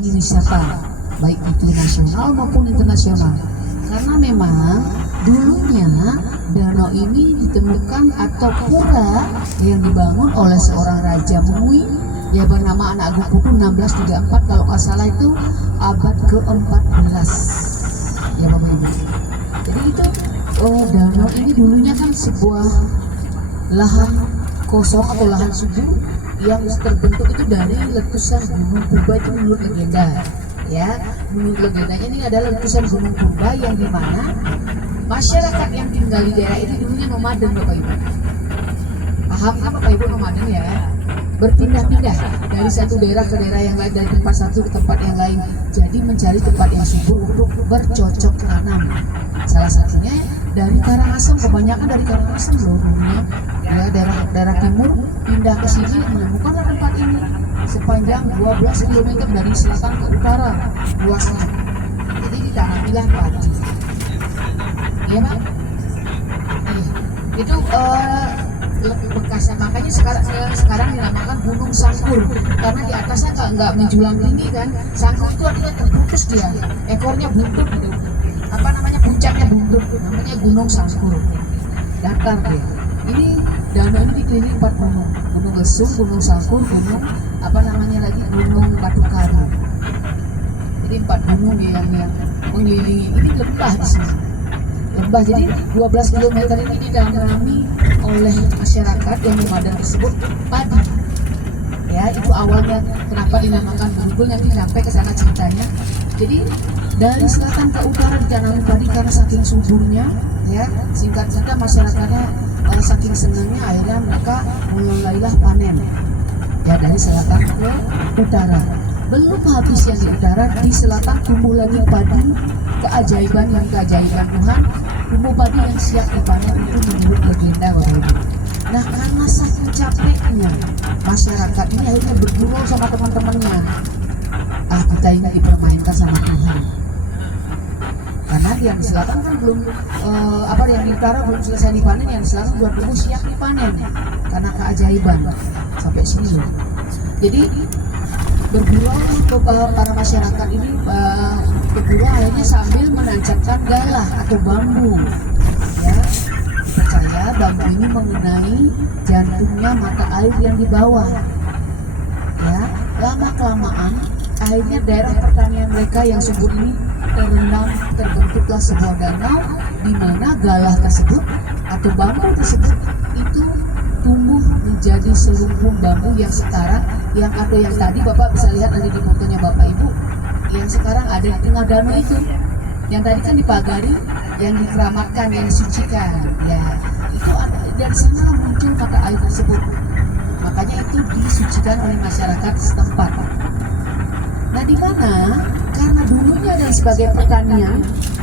wisata baik itu nasional maupun internasional, karena memang dulunya danau ini ditemukan atau pura yang dibangun oleh seorang raja Mui yang bernama Anak Agung Putu 1634, kalau nggak salah itu abad ke-14 ya Bapak Ibu. Jadi itu danau ini dulunya kan sebuah lahan kosong atau lahan subur yang terbentuk itu dari letusan gunung purba, itu menurut legenda ya. Menurut legendanya ini adalah letusan gunung purba yang dimana masyarakat yang tinggal di daerah ini dulunya nomaden Bapak Ibu. Paham kan Bapak Ibu nomaden ya? Berpindah-pindah dari satu daerah ke daerah yang lain, dari tempat satu ke tempat yang lain, jadi mencari tempat yang subur untuk bercocok tanam. Salah satunya dari Karangasem, kebanyakan dari Karangasem loh dulunya ya, daerah timur pindah ke sini menemukanlah tempat ini sepanjang 12 km dari selatan ke utara luasnya. Jadi ditanamilah padi ya Pak. Itu bekasnya, makanya sekarang dinamakan Gunung Sangkur, karena di atasnya nggak menjulang tinggi kan. Sangkur itu artinya terputus, dia ekornya buntut gitu, apa namanya, puncaknya buntut, namanya Gunung Sangkur, datar dia. Ini danau ini dikelilingi 4 gunung, Gunung Lesung, Gunung Sangkur, Gunung apa namanya lagi, Gunung Batu Karu. Jadi 4 gunung yang mengelilingi. Ini lembah di sini, lembah. Jadi 12 km ini ditanami oleh masyarakat yang nomaden tersebut padi ya. Itu awalnya kenapa dinamakan Berugul, nanti sampai ke sana ceritanya. Jadi dari selatan ke utara ditanami padi karena saking suburnya ya. Singkat cerita masyarakatnya saking senangnya akhirnya mereka mulailah panen ya dari selatan ke utara. Belum habis yang di utara, di selatan tumbuh lagi padi, keajaiban Tuhan, tumbuh padi yang siap dipanen. Itu menurut legenda Bapak Ibu. Nah, karena saking capeknya masyarakat ini akhirnya bergurau sama teman-temannya, kita ini dipermainkan sama Tuhan. Karena yang di selatan kan belum yang di utara belum selesai dipanen, yang di selatan sudah tumbuh siap dipanen karena keajaiban. Sampai sini loh. Jadi bergurau para masyarakat ini, bergurau akhirnya sambil menancapkan galah atau bambu ya. Percaya bambu ini mengenai jantungnya mata air yang di bawah ya. Lama kelamaan akhirnya daerah pertanian mereka yang subur ini terendam, terbentuklah sebuah danau di mana galah tersebut atau bambu tersebut itu tumbuh menjadi selumpung bambu yang sekarang yang tadi Bapak bisa lihat nanti di fotonya Bapak Ibu, yang sekarang ada di tengah danau itu, yang tadi kan dipagari, yang dikeramatkan, yang disucikan ya. Itu ada, dari sana muncul mata air tersebut, makanya itu disucikan oleh masyarakat setempat. Nah, di mana karena dulunya dan sebagai pertanian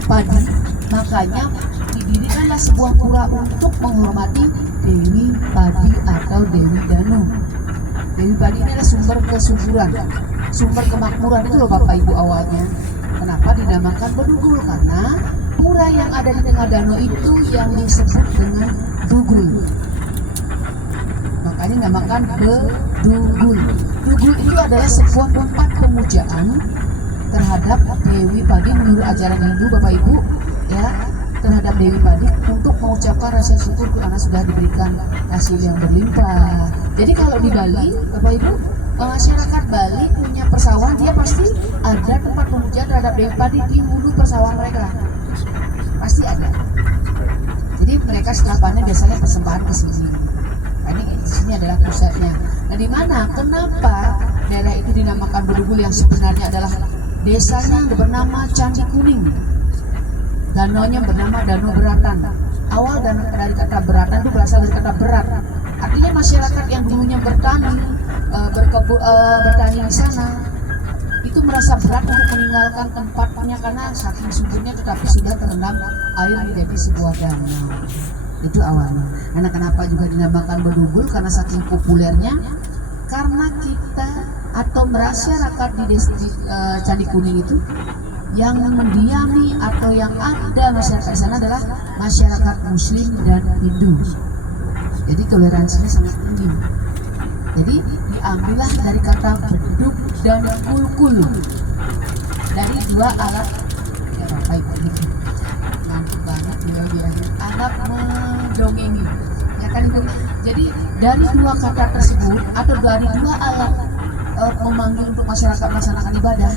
padi, makanya didirikanlah sebuah pura untuk menghormati Dewi Padi atau Dewi Danau. Dewi Padi ini adalah sumber kesuburan, sumber kemakmuran itu loh Bapak Ibu awalnya. Kenapa dinamakan Bedugul? Karena pura yang ada di tengah danau itu yang disebut dengan Dugul. Makanya dinamakan Bedugul. Dugul itu adalah sebuah tempat pemujaan terhadap Dewi Padi menurut ajaran Hindu Bapak Ibu ya, terhadap Dewi Padi untuk mengucapkan rasa syukur karena sudah diberikan hasil yang berlimpah. Jadi kalau di Bali Bapak Ibu, masyarakat Bali punya persawahan, dia pasti ada tempat pemujaan terhadap Dewi Padi di hulu persawahan mereka, pasti ada. Jadi mereka setelah panen biasanya persembahan ke sini. Ini di sini adalah pusatnya. Nah, di mana kenapa daerah itu dinamakan Bedugul yang sebenarnya adalah desanya bernama Candi Kuning, danaunya bernama Danau Beratan. Awal dari kata beratan itu berasal dari kata berat, artinya masyarakat yang dulunya bertani di sana itu merasa berat untuk meninggalkan tempatnya karena saking suburnya, tetapi sudah terendam air menjadi sebuah danau. Itu awalnya. Karena kenapa juga dinamakan Bedugul, karena saking populernya, karena kita atau masyarakat di Candi Kuning itu yang mendiami atau yang ada masyarakat di sana adalah masyarakat Muslim dan Hindu. Jadi toleransinya sangat tinggi. Jadi diambillah dari kata beduk dan kulkul. dua alat ya Bapak Ibu gitu. Ngantuk banget bilang-bilangnya alat mendongeng ya kan Ibu. Jadi dari dua kata tersebut atau dari dua alat memanggil untuk masyarakat melaksanakan ibadah,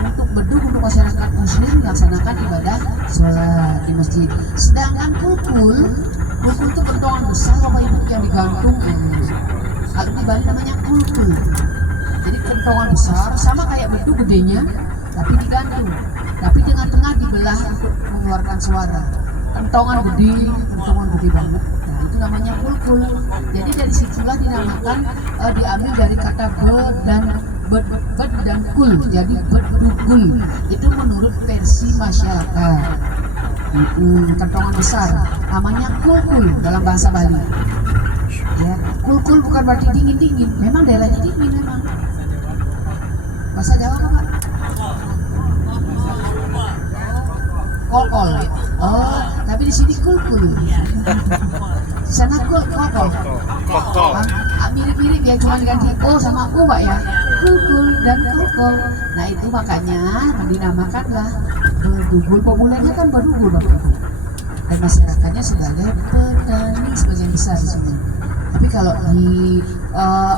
untuk beduk untuk masyarakat muslim melaksanakan ibadah sholat di masjid. Sedangkan kulkul itu kentongan besar Bapak Ibu yang digantung. Kalau di Bali namanya kulkul. Jadi kentongan besar sama kayak beduk gedenya, tapi digantung. Tapi dengan tengah dibelah untuk mengeluarkan suara. Kentongan gede banget. Nah itu namanya kulkul. Jadi dari situlah dinamakan diambil dari kata bed dan kul. Jadi bedugul itu menurut versi masyarakat. Kentongan besar namanya kulkul dalam bahasa Bali. Ya, kulkul bukan berarti dingin, memang daerahnya dingin memang. Bahasa Jawa apa Pak? Kokol. Oh, tapi di sini kulkul. Di sana kokol. Mirip-mirip ya, cuma diganti o sama u Pak ya. Kulkul dan kokol. Nah itu makanya dinamakanlah bedugul. Populernya kan bedugul Bapak. Dan masyarakatnya sebagai petani sebagian besar di sini. Tapi kalau di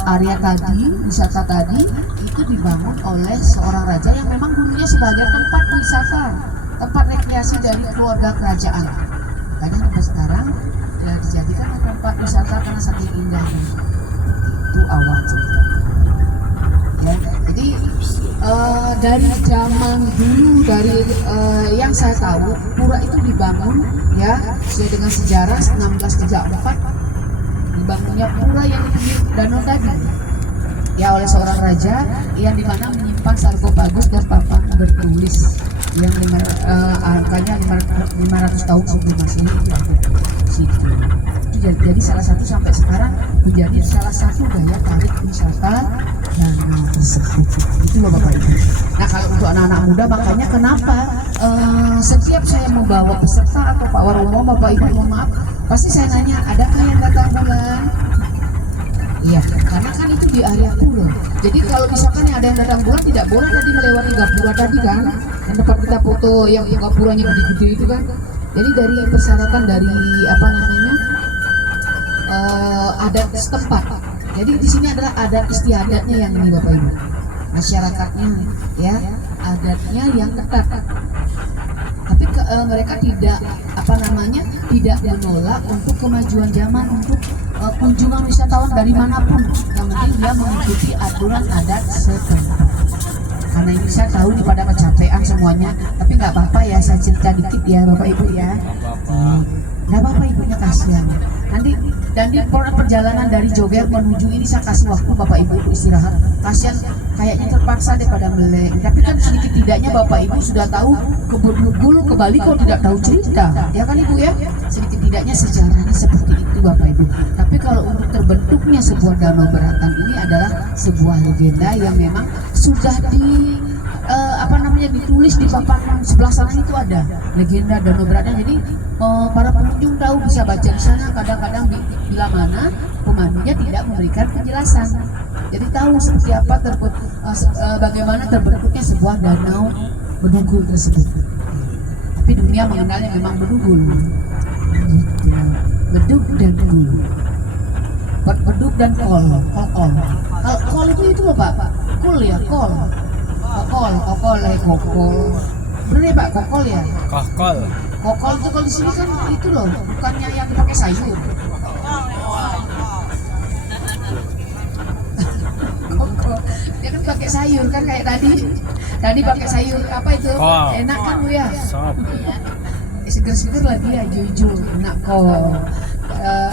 area tadi, wisata tadi itu dibangun oleh seorang raja yang memang dulunya sebagai tempat wisata, tempat rekreasi dari keluarga kerajaan. Makanya sampai sekarang ya dijadikan tempat wisata karena saking indahnya. Itu awal cerita. Ya, jadi dari zaman dulu, dari yang saya tahu, pura itu dibangun ya sesuai dengan sejarah 1634. Dibangunnya pura yang di pinggir danau tadi ya oleh seorang raja yang dimana menyimpan sarkofagus dan papan bertulis yang angkanya 500 tahun sebelum Masehi situ. Itu jadi salah satu sampai sekarang menjadi salah satu daya tarik wisata danau tersebut. Itu loh Bapak Ibu. Nah kalau untuk anak-anak muda makanya kenapa setiap saya membawa peserta atau Pak Waromo, Bapak Ibu mohon maaf, pasti saya nanya, adakah yang datang bulan? Iya, karena kan itu di area pura. Jadi kalau misalkan ada yang datang bulan tidak boleh tadi melewati gapura tadi kan, yang tempat kita foto yang gapuranya gede-gede itu kan. Jadi dari persyaratan dari apa namanya adat setempat. Jadi di sini adalah adat istiadatnya yang ini Bapak Ibu, masyarakatnya ya adatnya yang ketat. Tapi mereka tidak apa namanya tidak menolak untuk kemajuan zaman untuk kunjungan wisatawan dari manapun, yang penting dia mengikuti aturan adat setempat. Karena ini saya tahu pada kecapean semuanya, tapi nggak apa-apa ya, saya cerita dikit ya Bapak Ibu ya. Nggak apa-apa ibunya kasihan. Nanti dan di perjalanan dari Joget menuju ini saya kasih waktu Bapak Ibu untuk istirahat. Kasihan kayaknya terpaksa daripada melek. Tapi kan sedikit tidaknya Bapak Ibu sudah tahu ke Bedugul, ke Bali kok tidak tahu cerita, ya kan Ibu ya? Sedikit tidaknya sejarahnya seperti itu Bapak Ibu. Tapi kalau untuk terbentuknya sebuah danau beratan ini adalah sebuah legenda yang memang sudah ditulis di papan sebelah sana itu ada legenda danau beratan. Jadi para pengunjung tahu bisa baca di sana. Kadang-kadang bila mana pemandunya tidak memberikan penjelasan, jadi tahu seperti apa bagaimana terbentuknya sebuah danau Bedugul tersebut. Tapi dunia mengenalnya memang Bedugul. Bedug dan gul. Bedug dan kol. Kalau kol itu loh Pak. Kul ya kol. Kokol. Bener ya Pak, kokol ya? Kokol. Kokol itu kalau di sini kan itu loh, bukannya yang pakai sayur. Kokol, dia kan pakai sayur kan kayak tadi. Tadi pakai sayur apa itu? Enak kan Bu ya? Seger-seger lagi ya, hijau-hijau, enak kol.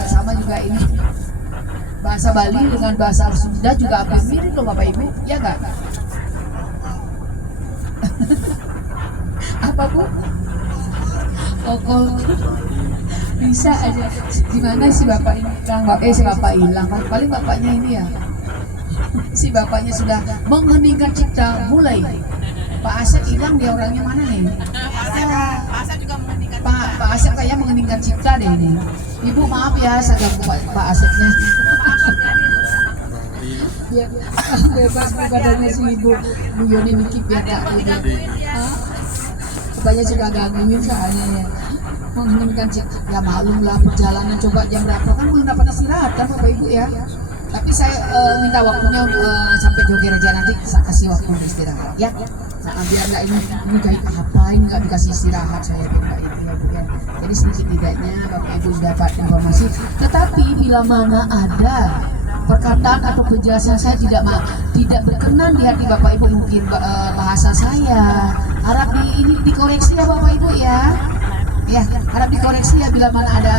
Sama juga ini bahasa Bali dengan bahasa Sunda juga hampir mirip loh Bapak Ibu, ya nggak? Apa Bu? Kokol bisa aja. Gimana si bapak hilang? Paling bapaknya ini ya. Si bapaknya sudah mengheningkan cipta mulai. Pak Asep hilang, dia orangnya mana nih? Pak Asep juga mengheningkan cipta. Pak Asep kayak mengheningkan cipta deh ini. Ibu maaf ya, saya ganggu Pak Asepnya. biar bebas badannya si ibu. Bu Yoni mikir biar gak gitu. Rupanya suka gangguin soalnya ya. Menginginkan sih, ya maklum lah perjalanan coba jam berapa kan belum dapat istirahat kan Bapak Ibu ya. Tapi saya minta waktunya sampai Joger aja nanti saya kasih waktu istirahat ya. Nah, biar nggak ini kayak ngapain nggak dikasih istirahat saya bilang itu ya Bu ya. Jadi sedikit tidaknya Bapak Ibu dapat informasi. Tetapi bila mana ada perkataan atau penjelasan saya tidak berkenan di hati Bapak Ibu, mungkin bahasa saya harap ini dikoreksi ya Bapak Ibu ya. Ya, harap dikoreksi ya bila mana ada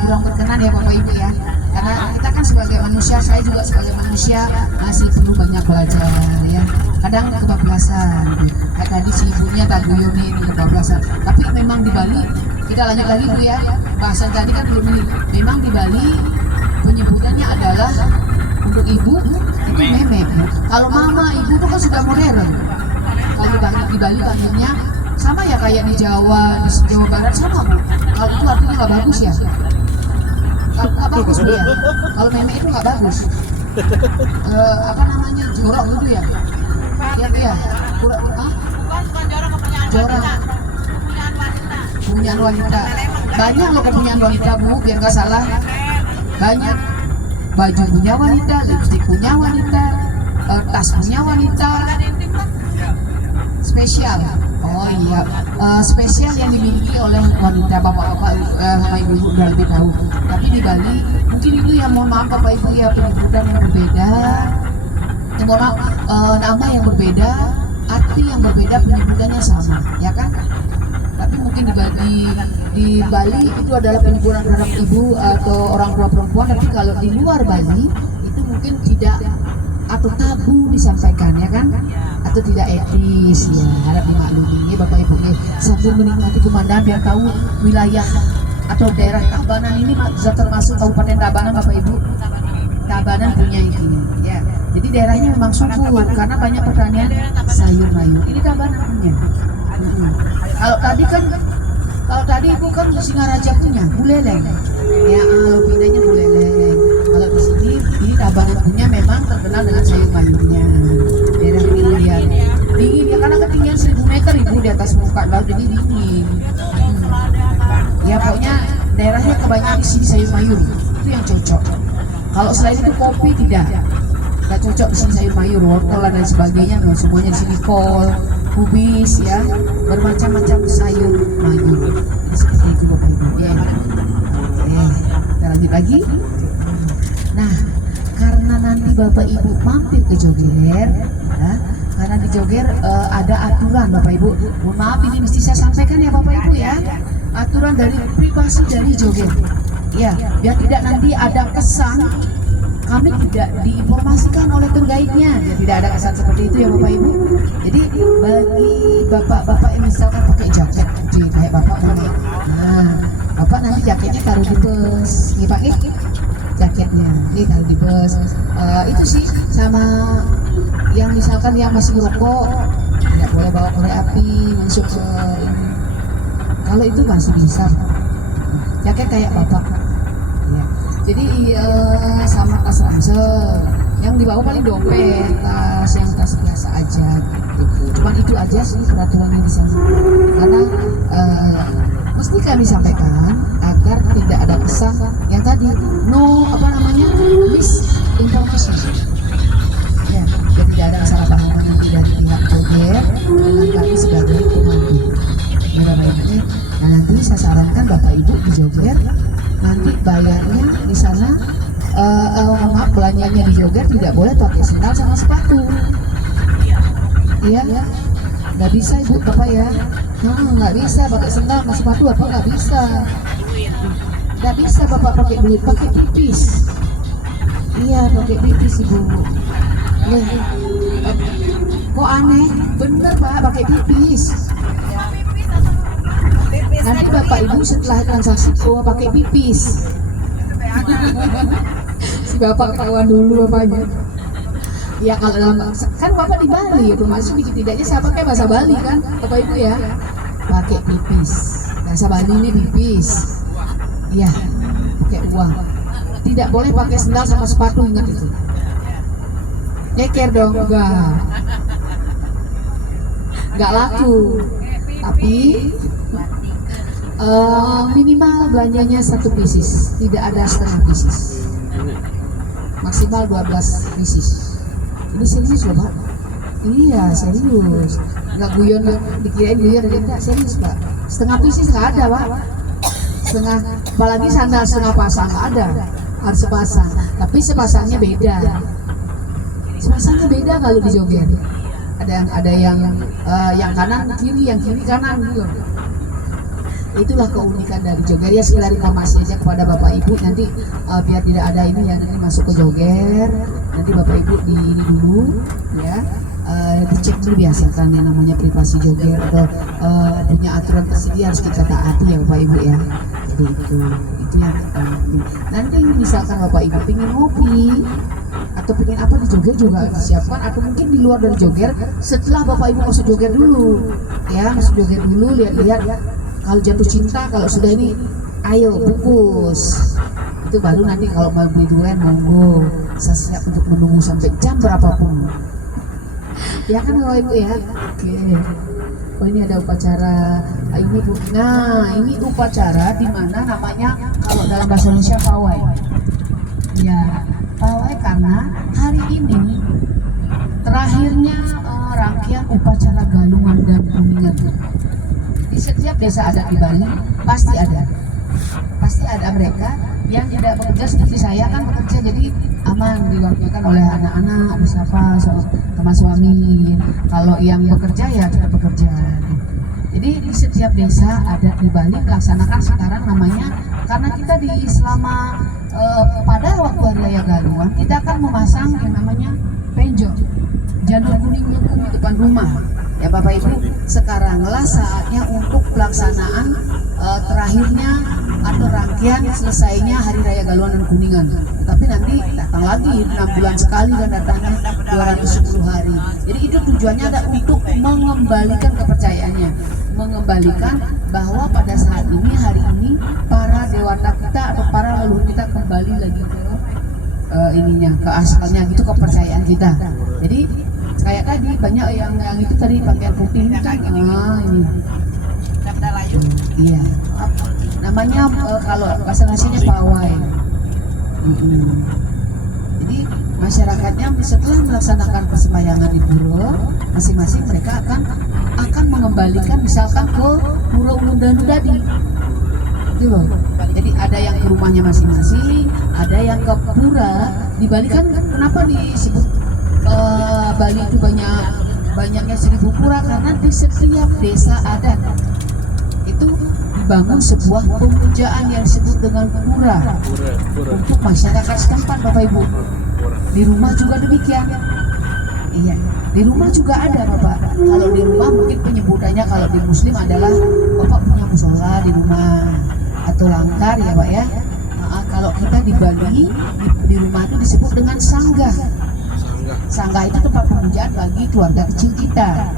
kurang berkenan ya Bapak Ibu ya. Karena kita kan sebagai manusia, saya juga sebagai manusia masih perlu banyak belajar ya. Kadang kebablasan gitu. Kayak tadi si ibunya Tabu Yoni ini kebablasan. Tapi memang di Bali, kita lanjut lagi Bu ya. Bahasan tadi kan belum ini. Memang di Bali penyebutannya adalah untuk ibu itu meme. Kalau mama ibu itu kan sudah modern. Kalau di Bali panggilnya sama ya kayak di Jawa, di Jawa Barat sama Bu. Kalau itu artinya nggak bagus ya. Nggak bagus Bu ya. Kalau meme itu nggak bagus. Apa namanya jorok gitu ya? Iya Bu ya. Bukan jorok, kepunyaan Jorok. wanita. Kepunyaan wanita. Kepunyaan wanita. Banyak loh kepunyaan wanita Bu, biar nggak salah. Banyak. Baju punya wanita, lipstik punya wanita, tas punya wanita. Spesial. Oh iya, spesial yang dimiliki oleh wanita, bapak-bapak, ibu-ibu udah lebih tahu. Tapi di Bali mungkin itu yang mohon maaf Bapak Ibu ya, penyebutan yang berbeda, mohon maaf, nama yang berbeda, arti yang berbeda, penyebutannya sama, ya kan? Tapi mungkin di Bali itu adalah penyebutan terhadap ibu atau orang tua perempuan, tapi kalau di luar Bali itu mungkin tidak atau tabu disampaikan ya kan, atau tidak etis ya, harap dimaklumi Bapak Ibu ya. Sambil menikmati pemandangan biar tahu wilayah atau daerah Tabanan ini sudah termasuk Kabupaten Tabanan Bapak Ibu. Tabanan punya ini ya, jadi daerahnya memang subur karena banyak pertanian sayur mayur. Ini Tabanan punya. Kalau tadi Ibu kan Singaraja punya Buleleng ya, pinanya Buleleng. Kalau di sini ini Tabanan punya memang terkenal dengan sayur mayurnya. Daerah ketinggian dingin ya, karena ketinggian 1000 meter Ibu di atas muka laut, jadi dingin. Ya pokoknya daerahnya kebanyakan di sini sayur mayur itu yang cocok. Kalau selain itu kopi tidak cocok di sini, sayur mayur, wortel dan sebagainya, semuanya di sini kol, kubis ya, bermacam-macam sayur mayur. Jadi seperti itu Bapak Ibu ya. Kita lanjut lagi. Nah, karena nanti Bapak Ibu mampir ke Joger, ya, karena di Joger ada aturan Bapak Ibu. Mohon maaf ini mesti saya sampaikan ya Bapak Ibu ya. Aturan dari privasi dari Joger. Ya, biar tidak nanti ada kesan kami tidak diinformasikan oleh penggaitnya, ya, tidak ada kesan seperti itu ya Bapak Ibu. Jadi bagi bapak-bapak yang misalkan pakai jaket kayak bapak ini, nah bapak nanti jaketnya taruh di bus, nih Pak jaketnya, ini taruh di bus. Itu sih sama yang misalkan yang masih ngerokok tidak boleh bawa korek api masuk ke ini. Kalau itu masih bisa, jaket kayak bapak. Ya. Jadi sama tas ransel, yang dibawa paling dompet, tas biasa aja gitu. Cuman itu aja sih peraturan yang di sana. Karena mesti kami sampaikan agar tidak ada kesan yang tadi misinformation. Ya, jadi tidak ada kesalahpahaman nanti dari pihak Joger dengan kami sebagai pemandu. Ya, ini. Nah nanti saya sarankan Bapak Ibu di Joger nanti bayarnya di sana, maaf belanjanya di Joger tidak boleh pakai sandal sama sepatu. Iya, nggak bisa Ibu Bapak ya, nggak bisa pakai sandal sama sepatu apa nggak bisa. Nggak bisa Bapak pakai duit, pakai pipis. Iya pakai pipis Ibu. Kok aneh? Bener Pak pakai pipis. Nanti Bapak Ibu setelah transaksi pakai pipis. Si Bapak ketahuan dulu bapaknya. Ya kalau kan Bapak di Bali ya, termasuk tidaknya saya pakai bahasa Bali kan Bapak Ibu ya. Pakai pipis. Bahasa Bali ini pipis. Iya, pakai uang. Tidak boleh pakai sandal sama sepatu, ingat itu. nyeker dong, enggak laku. Tapi minimal belanjanya 1 pieces, tidak ada setengah pieces, maksimal 12 pieces. Ini serius loh Pak, iya serius, nggak guyon, dikirain guyon, enggak serius Pak. Setengah pieces nggak ada Pak, setengah, apalagi sandal setengah pasang nggak ada, harus sepasang. Tapi sepasangnya beda, kalau di joget. Ada yang kanan kiri, yang kiri kanan gitu. Itulah keunikan dari joger. Ya sekedar informasi aja kepada Bapak Ibu, nanti biar tidak ada ini ya, nanti masuk ke joger, nanti Bapak Ibu di ini dulu ya, dicek dulu, biasakan yang namanya privasi joger atau punya aturan tersendiri harus kita taati ya Bapak Ibu ya. Jadi itu yang penting. Nanti misalkan Bapak Ibu ingin ngopi atau pengen apa di joger juga disiapkan, atau mungkin di luar dari joger, setelah Bapak Ibu masuk joger dulu ya, masuk joger dulu, lihat-lihat kalau jatuh cinta, kalau sudah ini ayo bungkus, itu baru nanti kalau mau beli durian monggo, saya siap untuk menunggu sampai jam berapapun ya kan Bapak Ibu ya. Oke. Oh ini ada upacara ini Bu. Nah ini upacara di mana namanya kalau dalam bahasa Indonesia pawai ya, pawai karena hari ini terakhirnya rangkaian upacara galungan dan kuningan. Di setiap desa adat di Bali pasti ada mereka yang tidak bekerja seperti saya kan bekerja, jadi aman diwakilkan oleh anak-anak, bersama teman suami. Kalau yang bekerja ya tidak bekerja. Jadi di setiap desa adat di Bali melaksanakan sekarang namanya, karena kita di selama pada waktu hari raya Galungan kita akan memasang yang namanya penjok, janur kuning melengkung di depan rumah. Ya Bapak Ibu, sekaranglah saatnya untuk pelaksanaan terakhirnya atau rangkaian selesainya hari raya Galungan dan Kuningan. Tapi nanti datang lagi 6 bulan sekali dan datangnya 210 hari. Jadi itu tujuannya ada untuk mengembalikan kepercayaannya, mengembalikan bahwa pada saat ini, hari ini para dewata kita atau para leluhur kita kembali lagi ke ke asalnya gitu, kepercayaan kita. Jadi kayak tadi banyak yang itu tadi pakaian putih ini kan, ini iya namanya kalau bahasa Indonesianya pawai. Jadi masyarakatnya setelah melaksanakan persembayangan di pura masing-masing, mereka akan mengembalikan misalkan ke pura Ulun Danu tadi gitu loh. Jadi ada yang ke rumahnya masing-masing, ada yang ke pura. Di Bali kan kenapa disebut Bali itu banyaknya 1000 pura, karena di setiap desa adat itu dibangun sebuah pemujaan yang disebut dengan pura untuk masyarakat setempat Bapak Ibu. Di rumah juga demikian. Iya, di rumah juga ada Bapak. Kalau di rumah mungkin penyebutannya kalau di Muslim adalah Bapak punya musola di rumah atau langkar ya Pak ya. Kalau kita di Bali di rumah itu disebut dengan sanggah. Sanggah itu tempat pemujaan bagi keluarga kecil kita.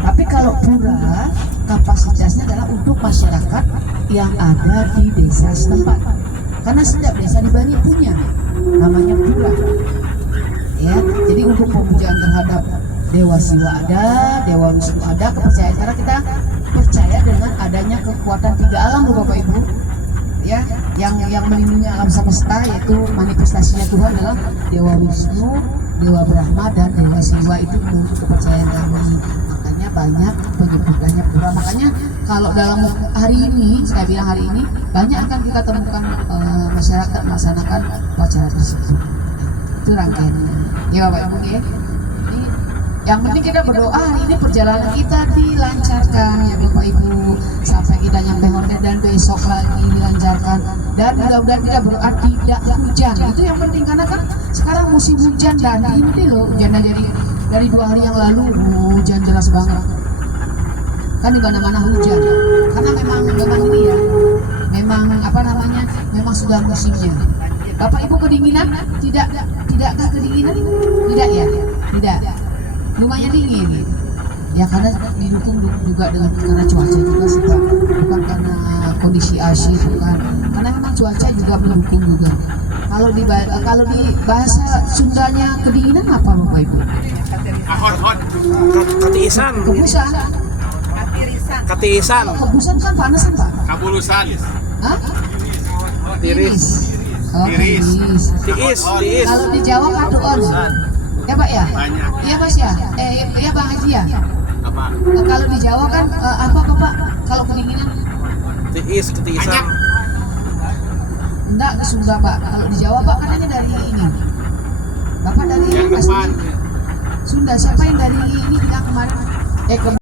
Tapi kalau pura kapasitasnya adalah untuk masyarakat yang ada di desa setempat. Karena setiap desa di Bali punya namanya pura. Ya, jadi untuk pemujaan terhadap Dewa Siwa ada, Dewa Wisnu ada, kepercayaan, karena kita percaya dengan adanya kekuatan 3 alam loh Bapak Ibu. Ya, yang melindungi alam semesta, yaitu manifestasinya Tuhan adalah Dewa Wisnu, Dewa Brahma, dan Dewa Siwa. Itu untuk kepercayaan kami. Makanya banyak penyebutannya pura. Makanya kalau dalam hari ini, saya bilang hari ini, banyak akan kita temukan masyarakat melaksanakan upacara tersebut. Itu rangkaiannya. Ya Bapak Ibu ya. Yang penting kita berdoa hari ini perjalanan kita dilancarkan ya Bapak Ibu, sampai kita nyampe hotel dan besok lagi dilancarkan, dan mudah-mudahan kita berdoa tidak hujan. Itu yang penting, karena kan sekarang musim hujan dan ini loh hujannya dari 2 hari yang lalu hujan deras banget. Kan di mana-mana hujan. Karena memang ini ya. Memang sudah musimnya. Bapak Ibu kedinginan? Tidakkah kedinginan? Tidak ya? Tidak. Lumayan dingin Ya karena didukung juga dengan karena cuaca juga sih Pak, bukan karena kondisi Asia, bukan, karena memang cuaca juga mendukung juga. Kalau di bahasa Sundanya kedinginan apa Bapak Ibu? Katiisan. Kebusan. Katiisan. Kalau kebusan kan panas kan Pak? Kabulusan. Hah? Tiris. Oh, Tiris. Tiis. Kalau di Jawa kaduon. Ya Pak ya? Banyak. Iya Mas ya? Iya Bang Haji ya? Apa? Kalau di Jawa kan apa Bapak? Kalau kedinginan? Ketiisan. Enggak, ke Sunda Pak. Kalau di Jawa Pak kan ini dari ini. Bapak dari Yang asli depan. Sunda. Siapa yang dari ini bilang kemarin?